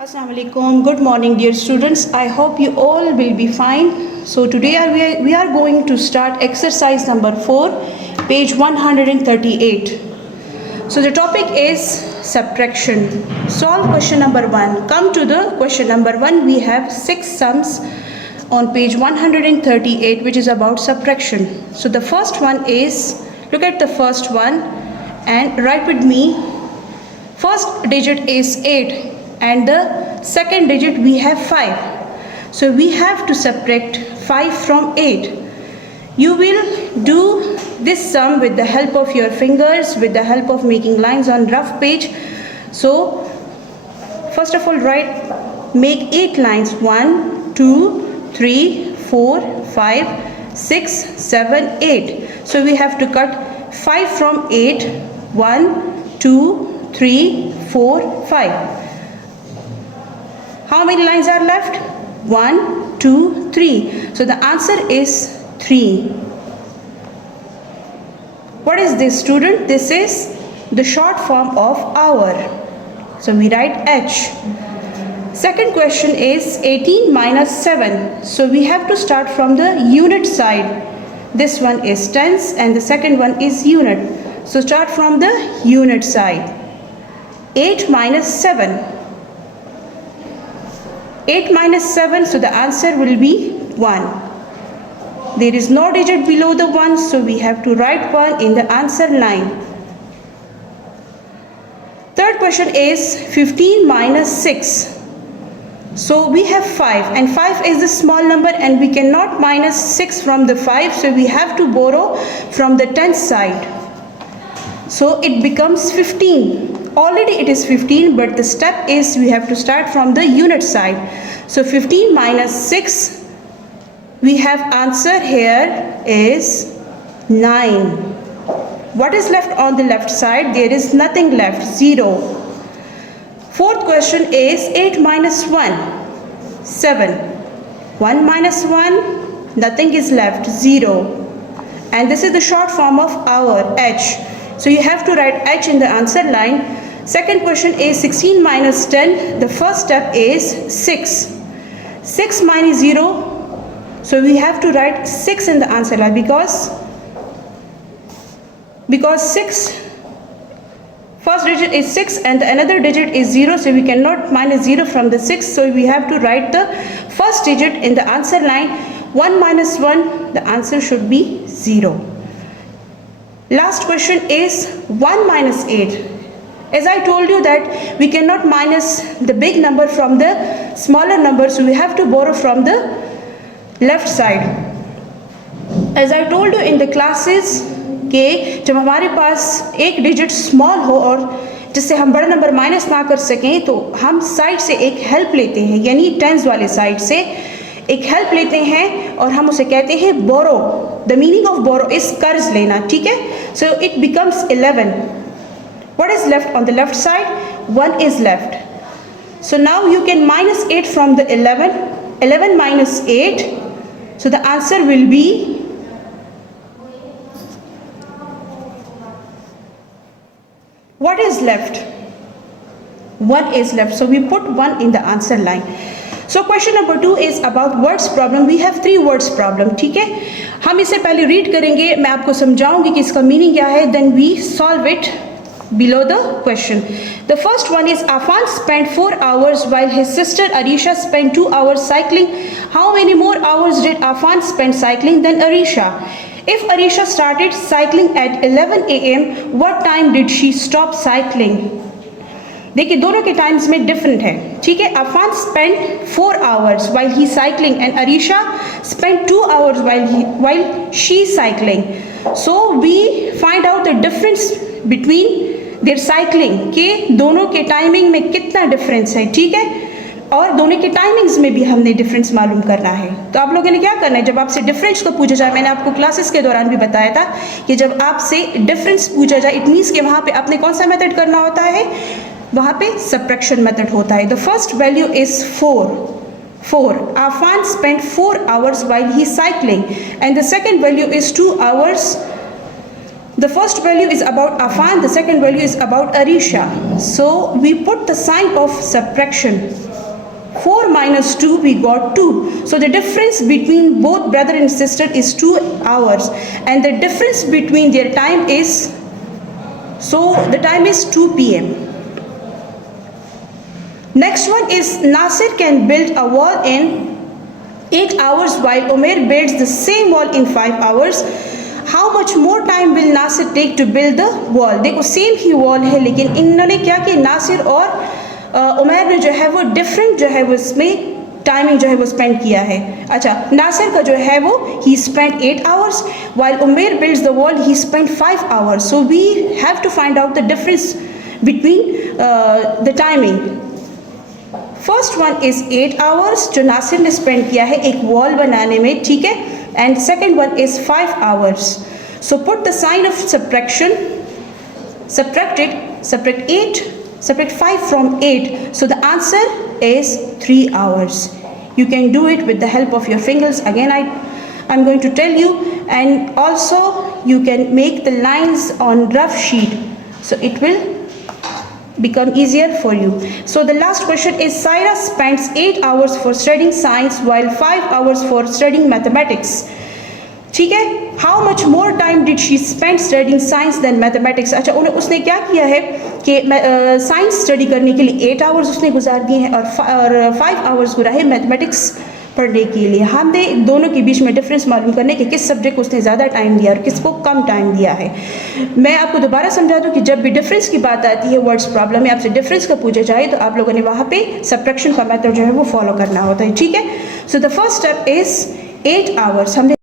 Assalamu alaikum. Good morning, dear students. I hope you all will be fine. So today we are going to start exercise number 4, page 138. So the topic is subtraction. Solve question number 1. Come to the question number 1. We have 6 sums on page 138, which is about subtraction. So the first one is, look at the first one and write with me. First digit is 8 and the second digit we have 5. So we have to subtract 5 from 8. You will do this sum with the help of your fingers, with the help of making lines on rough page. So first of all, make 8 lines. 1, 2, 3, 4, 5, 6, 7, 8. So we have to cut 5 from 8. 1, 2, 3, 4, 5. How many lines are left? 1, 2, 3. So the answer is 3. What is this, student? This is the short form of hour. So we write H. Second question is 18 minus 7. So we have to start from the unit side. This one is tens and the second one is unit. So start from the unit side. 8 minus 7. 8 minus 7, so the answer will be 1. There is no digit below the 1, so we have to write 1 in the answer line. Third question is 15 minus 6. So we have 5 and 5 is a small number and we cannot minus 6 from the 5, so we have to borrow from the 10th side. So it becomes 15. Already it is 15, but the step is we have to start from the unit side. So 15 minus 6, we have answer here is 9. What is left on the left side? There is nothing left, 0. Fourth question is 8 minus 1, 7. 1 minus 1, nothing is left, 0. And this is the short form of hour, H. So you have to write H in the answer line. Second question is 16 minus 10. The first step is 6. 6 minus 0. So we have to write 6 in the answer line because 6, first digit is 6 and another digit is 0. So we cannot minus 0 from the 6. So we have to write the first digit in the answer line. 1 minus 1, the answer should be 0. Last question is 1 minus 8. As I told you that we cannot minus the big number from the smaller number, so we have to borrow from the left side. As I told you in the classes कि जब हमारे पास एक digit small हो और जिससे हम बड़ा number minus ना कर सकें, तो हम साइड से एक हेल्प लेते हैं, यानी टेंस वाले साइड से एक हेल्प लेते हैं और हम उसे कहते हैं borrow. The meaning of borrow is कर्ज लेना, ठीक है. So it becomes 11. What is left on the left side? 1 is left. So now you can minus 8 from the 11. 11 minus 8. So the answer will be what is left? 1 is left. So we put 1 in the answer line. So question number 2 is about words problem. We have 3 words problem, ठीक है. हम इसे पहले read करेंगे, मैं आपको समझाऊंगी कि इसका मीनिंग क्या है. Then we solve it below the question. The first one is Afan spent 4 hours while his sister Arisha spent 2 hours cycling. How many more hours did Afan spend cycling than Arisha? If Arisha started cycling at 11 a.m., what time did she stop cycling? देखिए दोनों के times में different है, ठीक है. Afan spent 4 hours while he cycling and Arisha spent 2 hours while she cycling. So we find out the difference between there cycling के दोनों के टाइमिंग में कितना डिफरेंस है, ठीक है. और दोनों के टाइमिंग्स में भी हमने डिफरेंस मालूम करना है. तो आप लोगों ने क्या करना है, जब आपसे डिफरेंस को पूछा जाए, मैंने आपको क्लासेस के दौरान भी बताया था कि जब आपसे डिफरेंस पूछा जाए, इट मीन्स कि वहाँ पे आपने कौन सा मेथड करना होता है, वहाँ पे सब्ट्रैक्शन मेथड होता है. The first value is 4. Afan spent 4 hours while he cycling and the second value is 2 hours. The first value is about Afan, the second value is about Arisha. So we put the sign of subtraction. 4 minus 2, we got 2. So the difference between both brother and sister is 2 hours, and the difference between their time is, so the time is 2 p.m. Next one is Nasir can build a wall in 8 hours while Umair builds the same wall in 5 hours. How much more time will Nasir take to build the wall? देखो same ही wall है, लेकिन इन्होंने क्या कि नासिर और उमैर ने जो है वो डिफरेंट जो है वो इसमें टाइमिंग जो है वो स्पेंड किया है. अच्छा, नासिर का जो है वो ही spend 8 hours while Umair builds the wall he spent 5 hours. So we have to find out the difference between the timing. First one is 8 hours जो नासिर ने स्पेंड किया है एक वॉल बनाने में, ठीक है, and second one is 5 hours. So put the sign of subtraction, subtract 8, subtract 5 from 8, so the answer is 3 hours. You can do it with the help of your fingers. Again, I'm going to tell you, and also you can make the lines on rough sheet, so it will become easier for you. So the last question is Saira spends 8 hours for studying science while 5 hours for studying mathematics. ठीक है, how much more time did she spend studying science than mathematics? अच्छा, उसने क्या किया है कि science study करने के लिए 8 hours उसने गुजार दिए हैं और 5 hours गुजारा है मैथमेटिक्स पढ़ने के लिए. हमने दोनों के बीच में डिफरेंस मालूम करने के किस सब्जेक्ट को उसने ज़्यादा टाइम दिया और किसको कम टाइम दिया है. मैं आपको दोबारा समझा दूँ कि जब भी डिफरेंस की बात आती है वर्ड्स प्रॉब्लम में आपसे डिफरेंस का पूछा जाए तो आप लोगों ने वहाँ पे सब्ट्रैक्शन का मेथड जो है वो फॉलो करना होता है, ठीक है. So the first step is 8 hours. हमने